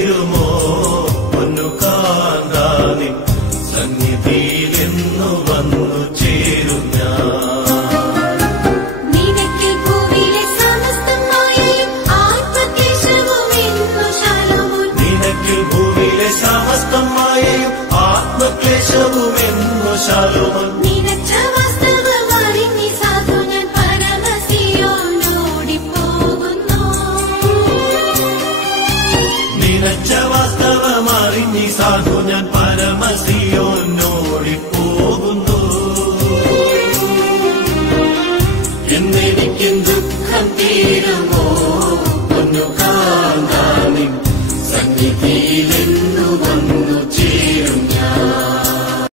തീരുമോ പൊന്നു കാന്താനിൻ സന്നിധിയിലെന്നു വന്നു ചേരും ഞാൻ. നിനക്കിൽ ഭൂമിയിലെ സമസ്ത മായയും ആത്മക്ലേശവുമെന്നു ശലോമോൻ. നിനക്കിൽ ഭൂമിയിലെ സമസ്ത മായയും ആത്മക്ലേശവുമെന്നു ശലോമോൻ. നിനച്ച വാസ്തവമറിഞ്ഞി സാധു ഞാൻ പരമസിയോനോടിപ്പോകുന്നു. നിനച്ച വാസ്തവമറിഞ്ഞി സാധു ഞാൻ പരമസിയോനോടിപ്പോകുന്നു. എന്നെനിക്കും ദുഃഖം തീരുമോ പൊന്നു കാന്താനിൻ സന്നിധിയിലെ